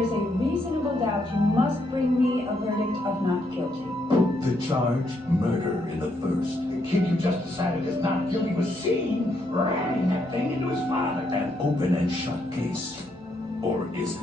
there is a reasonable doubt, you must bring me a verdict of not guilty. The charge, murder in the first. The kid you just decided is not guilty was seen ramming that thing into his father. An open and shut case. Or is it?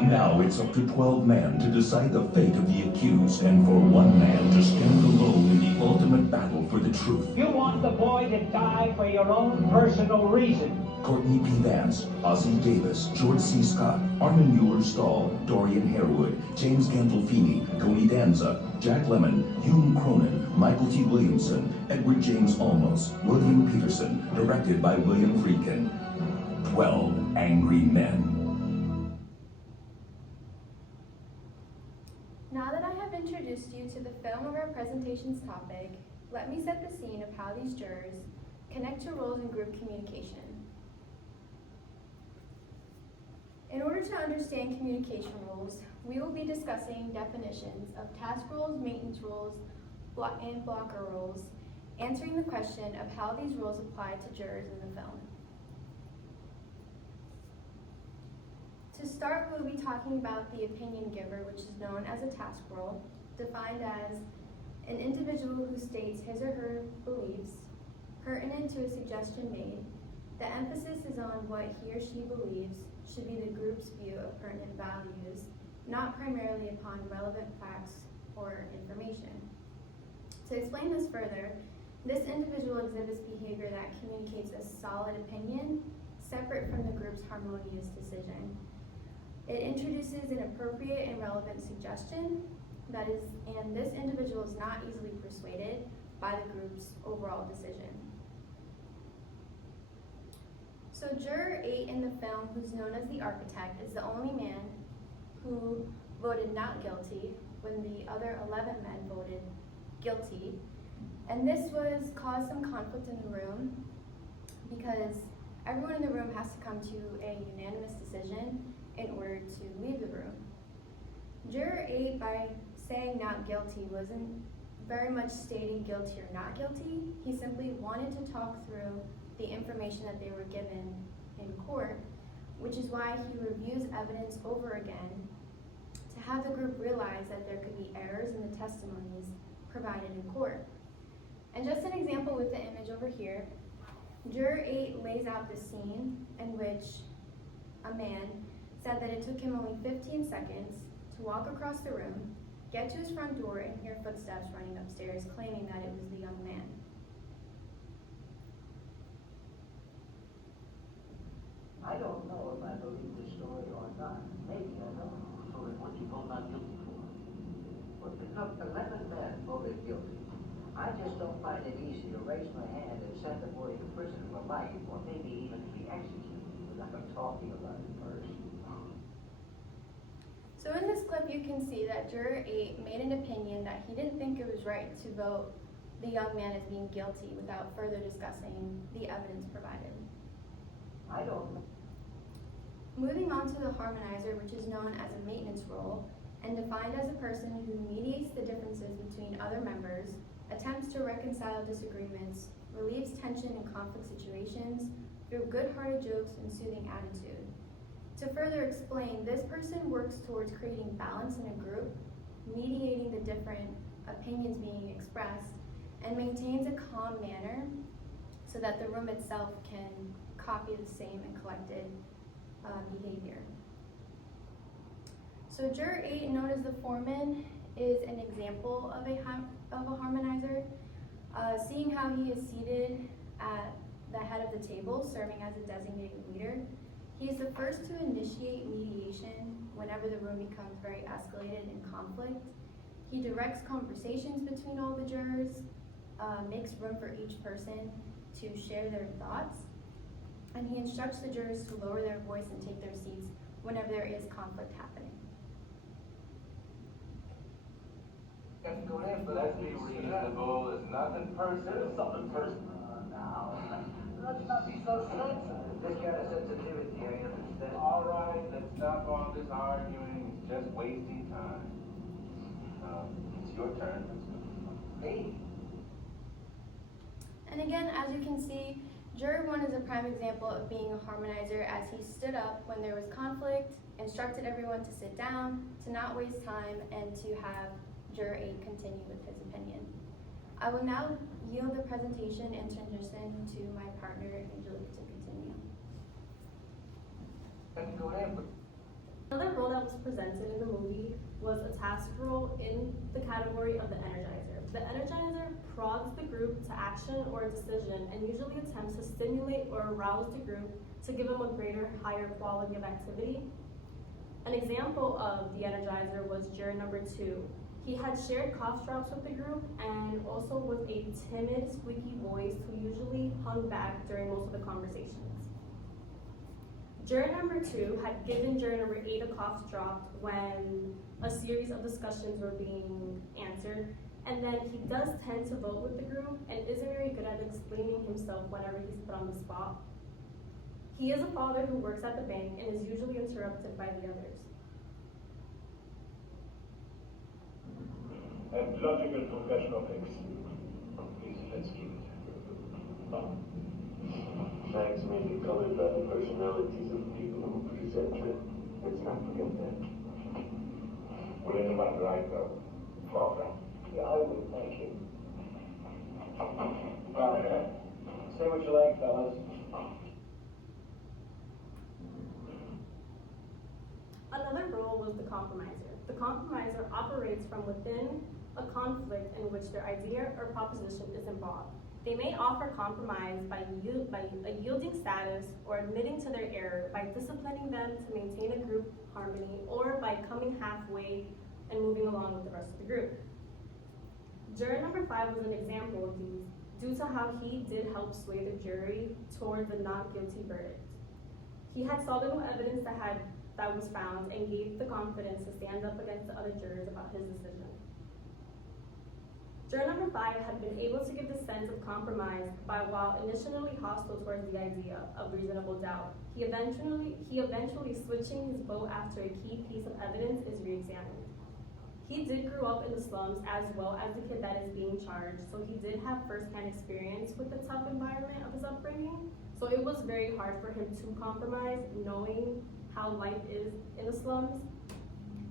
Now it's up to 12 men to decide the fate of the accused, and for one man to stand alone in the ultimate battle for the truth. You want the boy to die for your own personal reason. Courtney P. Vance, Ozzie Davis, George C. Scott, Armin Mueller-Stahl, Dorian Harewood, James Gandolfini, Tony Danza, Jack Lemmon, Hume Cronin, Michael T. Williamson, Edward James Olmos, William Peterson, directed by William Friedkin. 12 Angry Men. Now that I have introduced you to the film of our presentation's topic, let me set the scene of how these jurors connect to roles in group communication. In order to understand communication roles, we will be discussing definitions of task roles, maintenance roles, and blocker roles, answering the question of how these roles apply to jurors in the film. To start, we'll be talking about the opinion giver, which is known as a task role, defined as an individual who states his or her beliefs, pertinent to a suggestion made. The emphasis is on what he or she believes should be the group's view of pertinent values, not primarily upon relevant facts or information. To explain this further, this individual exhibits behavior that communicates a solid opinion, separate from the group's harmonious decision. It introduces an appropriate and relevant suggestion, and this individual is not easily persuaded by the group's overall decision. So Juror 8 in the film, who's known as the architect, is the only man who voted not guilty when the other 11 men voted guilty. And this caused some conflict in the room because everyone in the room has to come to a unanimous decision in order to leave the room. Juror 8, by saying not guilty, wasn't very much stating guilty or not guilty. He simply wanted to talk through the information that they were given in court, which is why he reviews evidence over again to have the group realize that there could be errors in the testimonies provided in court. And just an example with the image over here, Juror 8 lays out the scene in which a man said that it took him only 15 seconds to walk across the room, get to his front door, and hear footsteps running upstairs, claiming that it was the young man. I don't know if I believe this story or not. Maybe I don't. So then what you vote not guilty for? Well, because 11 men voted guilty. I just don't find it easy to raise my hand and send a boy to prison for life, or maybe even to be executed without talking about it first. So in this clip, you can see that Juror 8 made an opinion that he didn't think it was right to vote the young man as being guilty without further discussing the evidence provided. I don't know. Moving on to the harmonizer, which is known as a maintenance role, and defined as a person who mediates the differences between other members, attempts to reconcile disagreements, relieves tension in conflict situations through good-hearted jokes and soothing attitude. To further explain, this person works towards creating balance in a group, mediating the different opinions being expressed, and maintains a calm manner so that the room itself can copy the same and collected behavior. So Juror 8, known as the foreman, is an example of a harmonizer. Seeing how he is seated at the head of the table, serving as a designated leader, he is the first to initiate mediation whenever the room becomes very escalated in conflict. He directs conversations between all the jurors, makes room for each person to share their thoughts, and he instructs the jurors to lower their voice and take their seats whenever there is conflict happening. Let's be reasonable. It's nothing personal. It's something personal. Now, let's not be so sensitive. This kind of sensitivity, I understand. All right, let's stop all this arguing. It's just wasting time. It's your turn. Me? And again, as you can see, Juror 1 is a prime example of being a harmonizer as he stood up when there was conflict, instructed everyone to sit down, to not waste time, and to have Juror 8 continue with his opinion. I will now yield the presentation and transition to my partner, Angelique, to continue. Another role that was presented in the movie was a task role in the category of the Energizer. The Energizer prods the group to action or a decision and usually attempts to stimulate or arouse the group to give them a greater, higher quality of activity. An example of the Energizer was juror number 2. He had shared cough drops with the group and also was a timid, squeaky voice who usually hung back during most of the conversations. Juror number 2 had given juror number 8 a cough drop when a series of discussions were being answered, and then he does tend to vote with the group and isn't very good at explaining himself whenever he's put on the spot. He is a father who works at the bank and is usually interrupted by the others. And logical professional picks. Please, let's keep it. Facts may be colored by the personalities of the people who present them. Let's not forget that. We're in about right, though. Father. Yeah, I would thank you. Say what you like, fellas. Another role was the compromiser. The compromiser operates from within a conflict in which their idea or proposition is involved. They may offer compromise by a yielding status or admitting to their error by disciplining them to maintain a group harmony or by coming halfway and moving along with the rest of the group. Juror number 5 was an example of these due to how he did help sway the jury toward the not guilty verdict. He had saw the new evidence that was found and gave the confidence to stand up against the other jurors about his decision. Juror number 5 had been able to give the sense of compromise by while initially hostile towards the idea of reasonable doubt. He eventually switching his vote after a key piece of evidence is re-examined. He did grow up in the slums as well as the kid that is being charged, so he did have first-hand experience with the tough environment of his upbringing. So it was very hard for him to compromise, knowing how life is in the slums.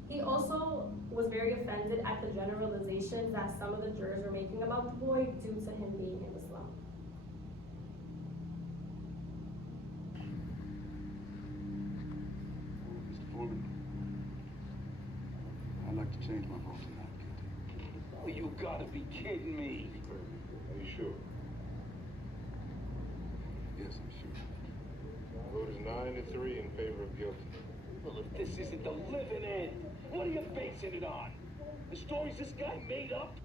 He also was very offended at the generalizations that some of the jurors were making about the boy due to him being in the slum. Mr. Foreman, I'd like to change my vote to not guilty. Oh, you gotta be kidding me. Are you sure? Yes, I'm sure. Vote is 9-3 in favor of guilty. Well, if this isn't the living end, what are you basing it on? The stories this guy made up?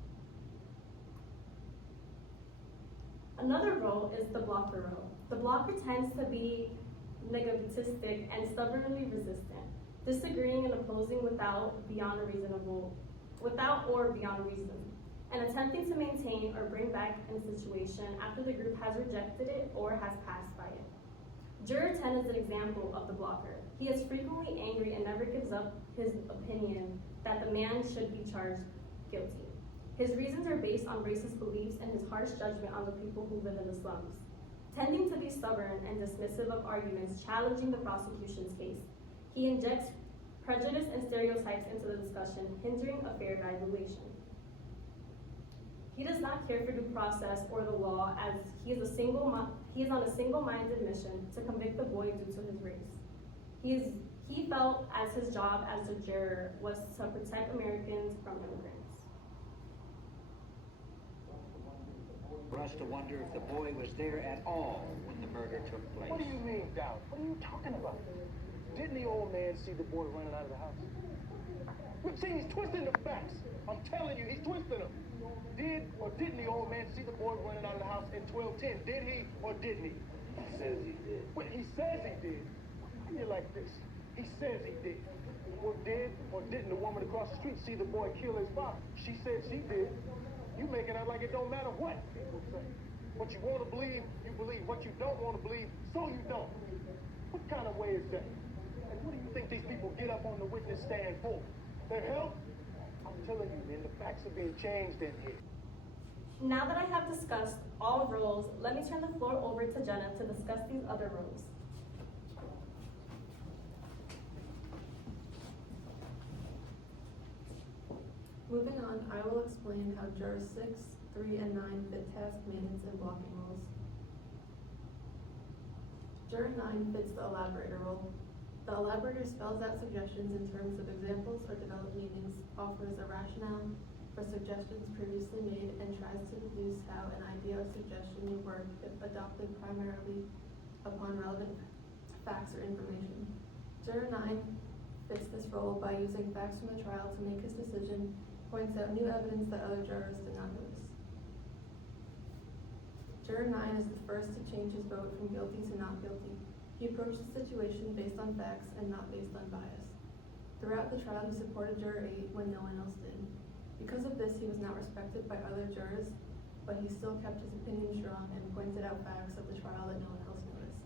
Another role is the blocker role. The blocker tends to be negativistic and stubbornly resistant, disagreeing and opposing without or beyond reason, and attempting to maintain or bring back a situation after the group has rejected it or has passed by it. Juror 10 is an example of the blocker. He is frequently angry and never gives up his opinion that the man should be charged guilty. His reasons are based on racist beliefs and his harsh judgment on the people who live in the slums. Tending to be stubborn and dismissive of arguments challenging the prosecution's case, he injects prejudice and stereotypes into the discussion, hindering a fair evaluation. He does not care for due process or the law, as he is on a single-minded mission to convict the boy due to his race. He felt as his job as a juror was to protect Americans from immigrants. For us to wonder if the boy was there at all when the murder took place. What do you mean, Dow? What are you talking about? Didn't the old man see the boy running out of the house? Look, see, he's twisting the facts. I'm telling you, he's twisting them. Did or didn't the old man see the boy running out of the house in 1210? Did he or didn't he? He says he did. Well, he says he did. How you like this? He says he did. Well, did or didn't the woman across the street see the boy kill his father? She said she did. You make it out like it don't matter what people say. What you want to believe, you believe. What you don't want to believe, so you don't. What kind of way is that? And what do you think these people get up on the witness stand for? Their health? I'm telling you, man, the facts are being changed in here. Now that I have discussed all roles, let me turn the floor over to Jenna to discuss these other roles. Moving on, I will explain how jurors 6, 3, and 9 fit task maintenance and blocking roles. Juror 9 fits the elaborator role. The elaborator spells out suggestions in terms of examples or developed meanings, offers a rationale for suggestions previously made, and tries to deduce how an idea or suggestion may work if adopted primarily upon relevant facts or information. Juror 9 fits this role by using facts from the trial to make his decision, points out new evidence that other jurors did not notice. Juror 9 is the first to change his vote from guilty to not guilty. He approached the situation based on facts and not based on bias. Throughout the trial, he supported Juror 8 when no one else did. Because of this, he was not respected by other jurors, but he still kept his opinion strong and pointed out facts of the trial that no one else noticed.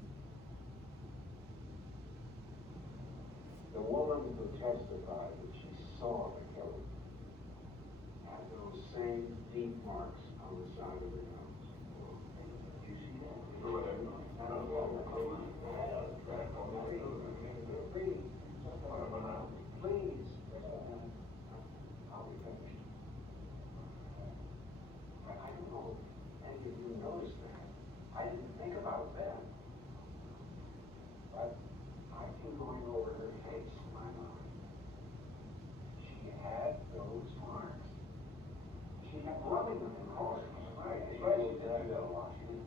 The woman who testified that she saw the killer had those same deep marks on the side of her nose. Did you see that? Please. I'll be finished. I don't know if any of you noticed that. I didn't think about that. But I've been going over her face in my mind. She had those marks. She kept rubbing them in course. Especially that Washington.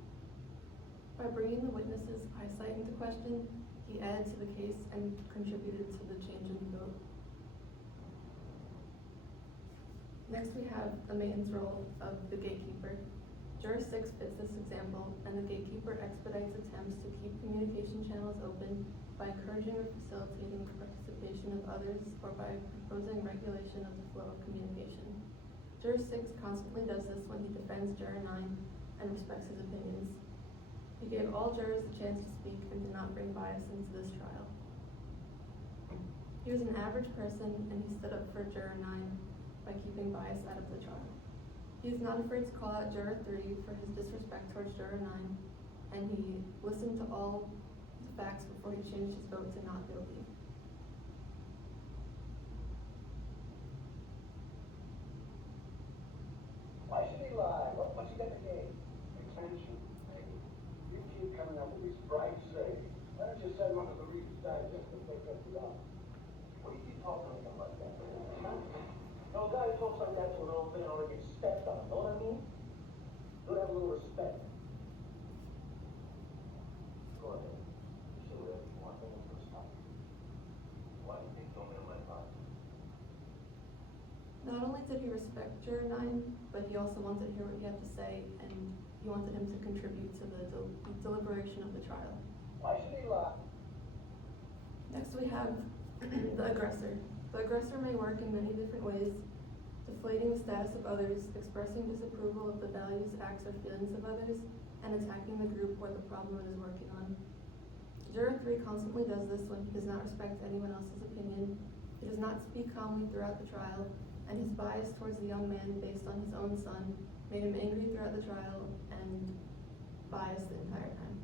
By bringing the witness's eyesight into question, he added to the case and contributed to the change in the vote. Next, we have the maintenance role of the gatekeeper. Juror 6 fits this example, and the gatekeeper expedites attempts to keep communication channels open by encouraging or facilitating the participation of others or by proposing regulation of the flow of communication. Juror 6 constantly does this when he defends Juror 9 and respects his opinions. He gave all jurors the chance to speak and did not bring bias into this trial. He was an average person, and he stood up for Juror 9 by keeping bias out of the trial. He is not afraid to call out Juror 3 for his disrespect towards Juror 9, and he listened to all the facts before he changed his vote to not guilty. Why should he lie? What's he got to gain? Attention. You keep coming up with these bright sayings. Why don't you send one to the Reader's Digest and take $50? What do you keep talking to him like that? No, a guy who talks like that to an old man ought to get stepped on, know what I mean? You have a little respect. Go ahead. You say whatever you want, no one's gonna stop you. Why do you think you're my part? Not only did he respect Juror 9, but he also wanted to hear what he had to say, and he wanted him to contribute to the deliberation of the trial. Why should he lie? Next we have the aggressor. The aggressor may work in many different ways, deflating the status of others, expressing disapproval of the values, acts, or feelings of others, and attacking the group or the problem it is working on. Juror 3 constantly does this when he does not respect anyone else's opinion. He does not speak calmly throughout the trial, and his bias towards the young man based on his own son made him angry throughout the trial and biased the entire time.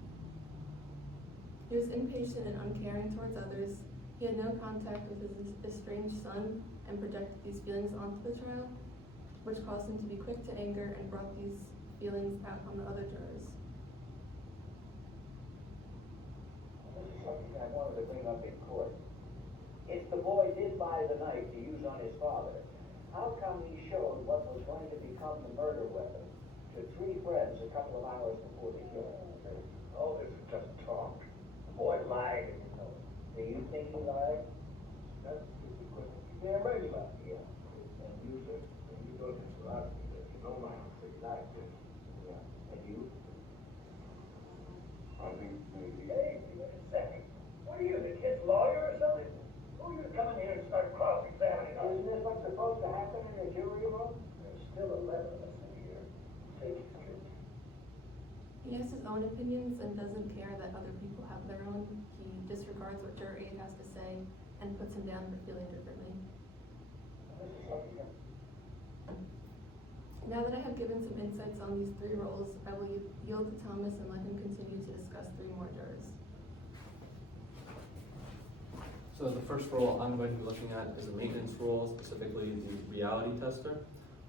He was impatient and uncaring towards others. He had no contact with his estranged son and projected these feelings onto the trial, which caused him to be quick to anger and brought these feelings out on the other jurors. This is something I wanted to bring up in court. If the boy did buy the knife to use on his father, how come he showed what was going to become the murder weapon to 3 friends a couple of hours before the killing? Oh, this is just talk. The boy lied, you know. Do you think he lied? That's just a question. Yeah, right about it. Yeah. And you, sir? And you know this a lot. You know my answer. He lied, sir. Yeah. And you? I think maybe. Hey, wait a second. What are you, the kid's lawyer or something? Who are you to come in here and start cross-examining us? Isn't this what's supposed to happen in a jury room? There's still 11 of us in here. Take it straight. He has his own opinions and doesn't care that other people have their own. He disregards what Juror 8 has to say and puts him down for feeling differently. Now that I have given some insights on these three roles, I will yield to Thomas and let him continue to discuss three more jurors. So the first role I'm going to be looking at is the maintenance role, specifically the reality tester.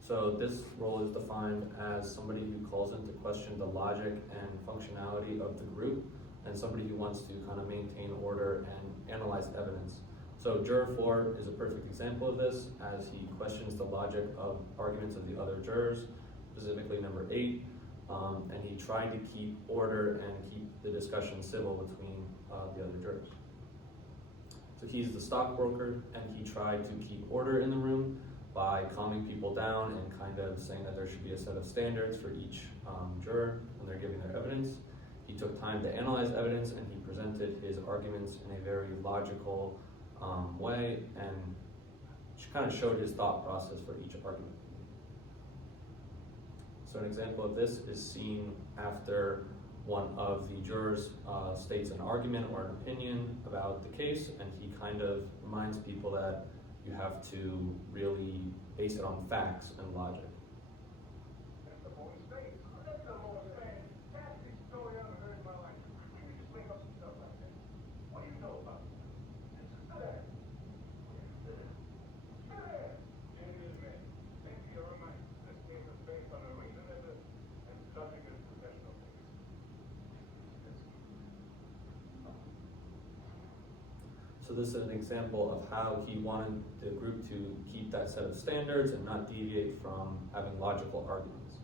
So this role is defined as somebody who calls into question the logic and functionality of the group, and somebody who wants to kind of maintain order and analyze evidence. So Juror 4 is a perfect example of this, as he questions the logic of arguments of the other jurors, specifically number 8, and he tried to keep order and keep the discussion civil between the other jurors. So he's the stockbroker, and he tried to keep order in the room by calming people down and kind of saying that there should be a set of standards for each juror when they're giving their evidence. He took time to analyze evidence, and he presented his arguments in a very logical way, and kind of showed his thought process for each argument. So an example of this is seen after one of the jurors states an argument or an opinion about the case, and he kind of reminds people that you have to really base it on facts and logic. So this is an example of how he wanted the group to keep that set of standards and not deviate from having logical arguments.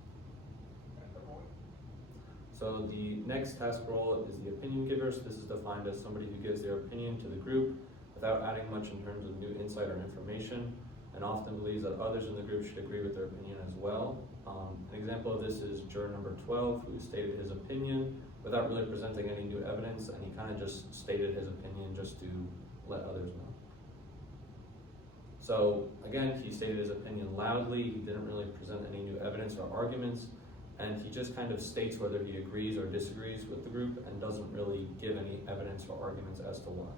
So the next task role is the opinion giver. So this is defined as somebody who gives their opinion to the group without adding much in terms of new insight or information, and often believes that others in the group should agree with their opinion as well. An example of this is juror number 12, who stated his opinion without really presenting any new evidence, and he kind of just stated his opinion just to let others know. So again, he stated his opinion loudly. He didn't really present any new evidence or arguments, and he just kind of states whether he agrees or disagrees with the group and doesn't really give any evidence or arguments as to why.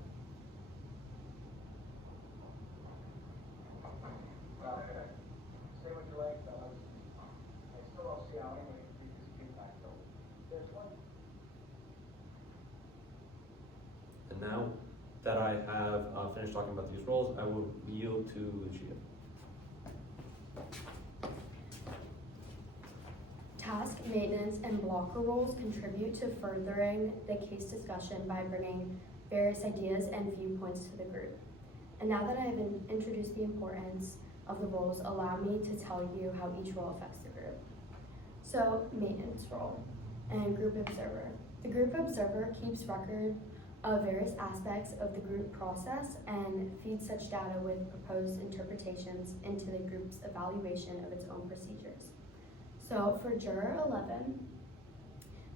Say what you like, fellas. I still don't see how anybody can beat this kickback, though. There's one. And now that I have finished talking about these roles, I will yield to Lucia. Task, maintenance, and blocker roles contribute to furthering the case discussion by bringing various ideas and viewpoints to the group. And now that I have introduced the importance of the roles, allow me to tell you how each role affects the group. So, maintenance role and group observer. The group observer keeps record of various aspects of the group process and feeds such data with proposed interpretations into the group's evaluation of its own procedures. So for Juror 11,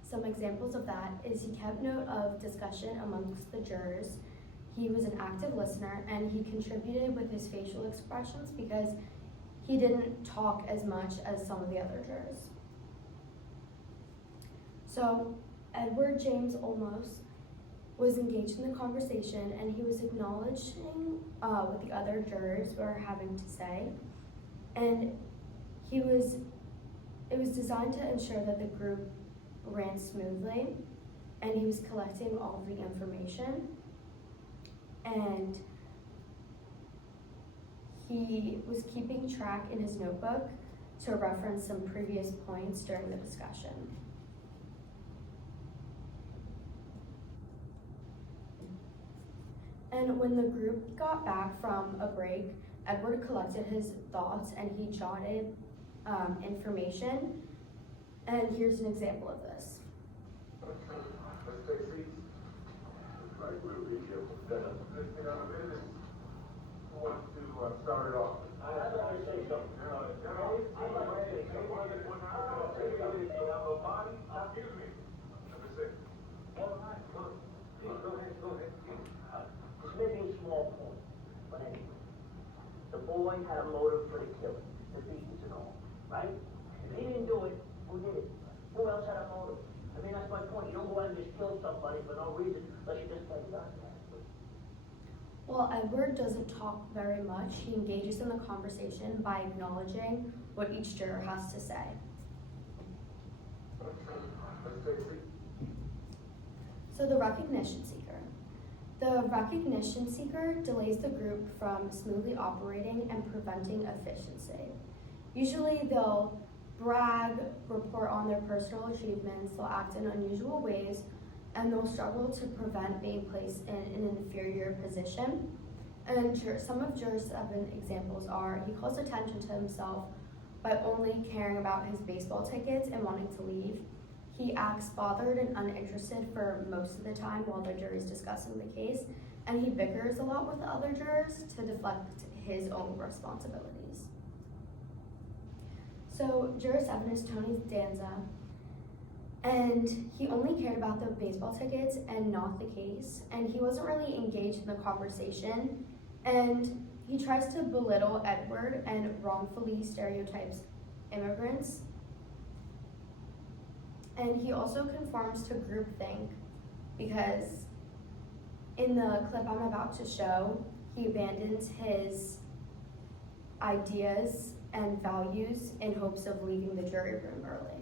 some examples of that is he kept note of discussion amongst the jurors. He was an active listener, and he contributed with his facial expressions because he didn't talk as much as some of the other jurors. So Edward James Olmos was engaged in the conversation, and he was acknowledging what the other jurors were having to say, and it was designed to ensure that the group ran smoothly, and he was collecting all of the information, and he was keeping track in his notebook to reference some previous points during the discussion. And when the group got back from a break, Edward collected his thoughts and he jotted information. And here's an example of this. Let's take seats. Right, we'll be careful. Let's get on a minute. Who wants to start it off? I'd like to say something. I'd like to say something. Excuse me. Number 6. Go ahead. This may be a small point, but anyway. The boy had a motive for the killing, the beatings and all, right? If he didn't do it, who did it? Who else had a motive? I mean, that's my point. You don't go out and just kill somebody for no reason unless you just play the gun. Well, Edward doesn't talk very much. He engages in the conversation by acknowledging what each juror has to say. So the recognition seeker. The recognition seeker delays the group from smoothly operating and preventing efficiency. Usually they'll brag, report on their personal achievements, they'll act in unusual ways, and they'll struggle to prevent being placed in an inferior position. And some of Juror 7 examples are, he calls attention to himself by only caring about his baseball tickets and wanting to leave. He acts bothered and uninterested for most of the time while the jury's discussing the case, and he bickers a lot with the other jurors to deflect his own responsibilities. So Juror 7 is Tony Danza, and he only cared about the baseball tickets and not the case, and he wasn't really engaged in the conversation, and he tries to belittle Edward and wrongfully stereotypes immigrants. And he also conforms to groupthink because in the clip I'm about to show, he abandons his ideas and values in hopes of leaving the jury room early.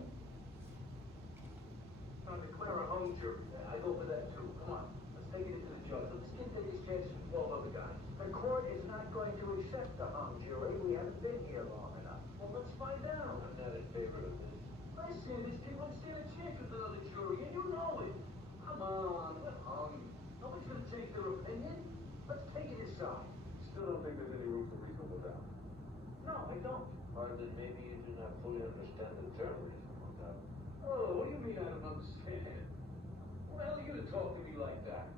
I'll declare a hung jury. I go for that too. Come on, let's take it into the judge. Let this kid take his chances with 12 other guys. The court is not going to accept a hung jury. We haven't been here long enough. Well, let's find out. I'm not in favor of this. Listen, this kid won't stand a chance with another jury, and you know it. Come on, we're hung. Nobody's gonna change their opinion. Let's take it aside. Still don't think there's any room for reasonable doubt. No, I don't. Or that maybe you do not fully understand the term reasonable doubt. Oh, what do you mean I don't understand? Why the hell are you gonna talk to me like that?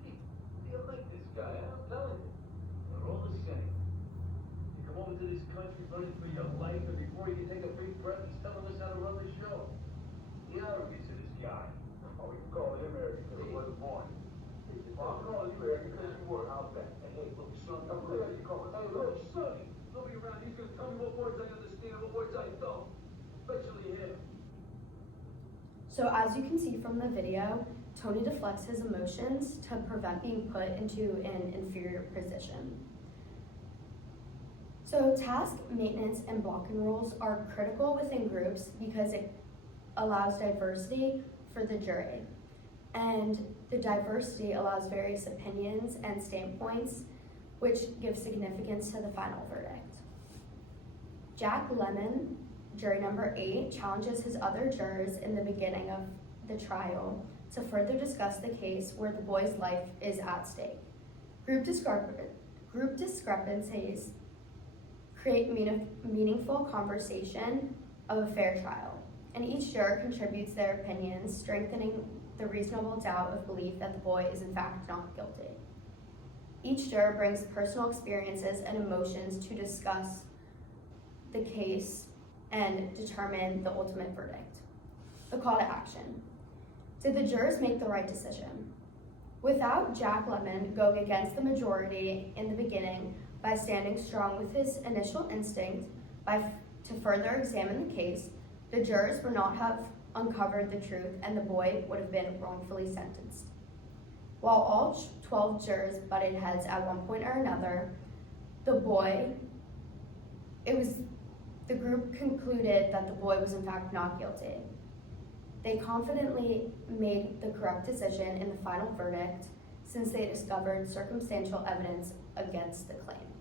Gee, you like this guy, I'm telling you. They're all the same. You come over to this country running for your life, and before you can take a big breath, he's telling us how to run the show. The arrogance of this guy. Oh, you call him arrogant because he wasn't born. Well, I'm calling you arrogant because you were, I'll bet. Hey, look, son, I'm glad you call it. Hey, look, Sonny, nobody around, he's gonna tell me what words I understand and what words I don't. Especially him. So as you can see from the video, Tony deflects his emotions to prevent being put into an inferior position. So task, maintenance, and blocking rules are critical within groups because it allows diversity for the jury. And the diversity allows various opinions and standpoints, which gives significance to the final verdict. Jack Lemmon, jury number 8, challenges his other jurors in the beginning of the trial to further discuss the case where the boy's life is at stake. Group discrepancies create meaningful conversation of a fair trial, and each juror contributes their opinions, strengthening the reasonable doubt of belief that the boy is in fact not guilty. Each juror brings personal experiences and emotions to discuss the case and determine the ultimate verdict. The call to action. Did the jurors make the right decision? Without Jack Lemmon going against the majority in the beginning by standing strong with his initial instinct to further examine the case, the jurors would not have uncovered the truth and the boy would have been wrongfully sentenced. While all 12 jurors butted heads at one point or another, the group concluded that the boy was in fact not guilty. They confidently made the correct decision in the final verdict since they discovered circumstantial evidence against the claim.